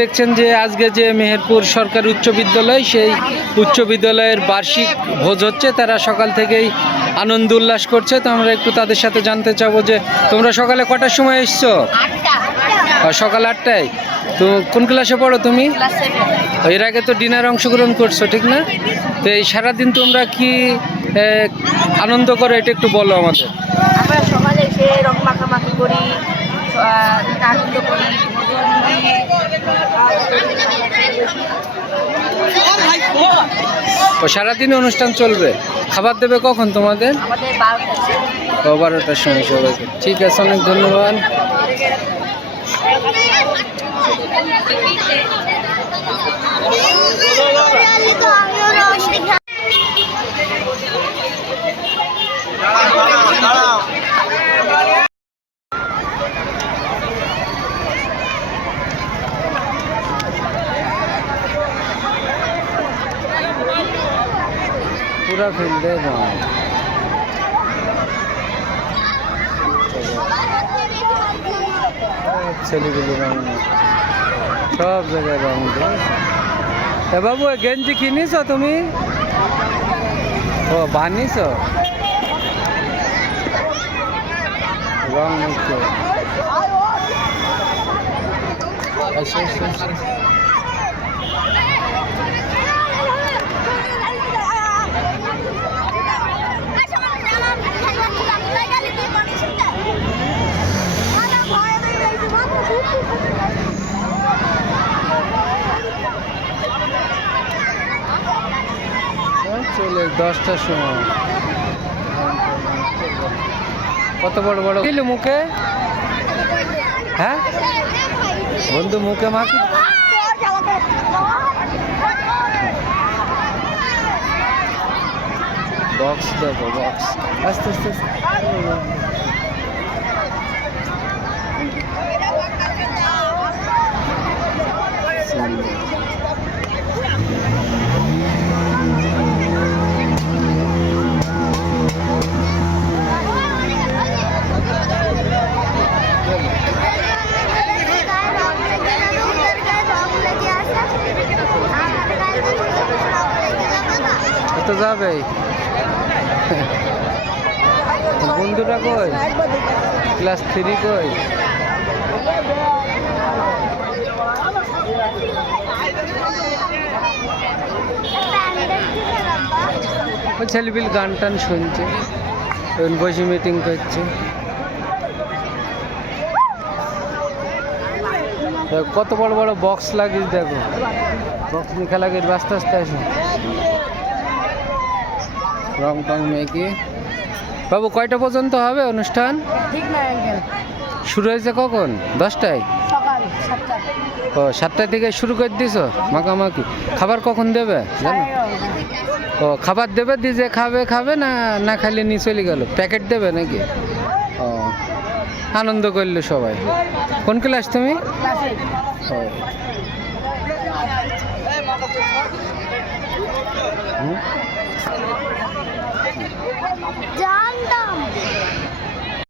দেখছেন যে আজকে যে মেহেরপুর সরকারি উচ্চ বিদ্যালয়, সেই উচ্চ বিদ্যালয়ের বার্ষিক ভোজ হচ্ছে। তারা সকাল থেকেই আনন্দ উল্লাস করছে। তো আমরা একটু তাদের সাথে জানতে চাবো যে তোমরা সকালে কটার সময় এসছো? সকাল 8টায়। তো কোন ক্লাসে পড়ো তুমি? এর আগে তো ডিনার অংশগ্রহণ করছো, ঠিক না? তো এই সারাদিন তোমরা কি আনন্দ করো, এটা একটু বলো আমাদের। আমরা সকালে এসে রং মাখামাখি করি, আনন্দ করি, ও সারাদিনে অনুষ্ঠান চলবে। খাবার দেবে কখন তোমাদের? আমাদের 12টা। 12টার সময় সবাইকে। ঠিক আছে, অনেক ধন্যবাদ। पूरा फील्ड है गाँव। ছেলেগুলি রং সব জায়গায় রং দিয়ে। বাবু গেঞ্জি কিনিস তুমি? ও বানিস রং নিচ্ছে। চলে 10টার সময়। কত বড় বড় দিল মুখে? হ্যাঁ বন্ধু, মুখে মাখি। বক্স দেখো, বক্স আস্তে আস্তে তো যাবে। বন্ধুটা কই? ক্লাস 3 কই? ওই ছেলেপিল গান টান শুনছে, বসে মিটিং করছে। কত বড় বড় বক্স লাগিয়ে দেখো, বক্স নিখা লাগিয়ে আস্তে আস্তে আসে রং টং মেখে। বাবু কয়টা পর্যন্ত হবে অনুষ্ঠান? শুরু হয়েছে কখন? 10টায়? ও 7টা থেকে শুরু করে দিছো মাখামাখি। খাবার কখন দেবে জানো? ও খাবার দেবে, দিয়ে খাবে খাবে না না খাইলে নিয়ে চলে গেল? প্যাকেট দেবে নাকি? ও আনন্দ করলো সবাই। কোন ক্লাস তুমি? জানতাম।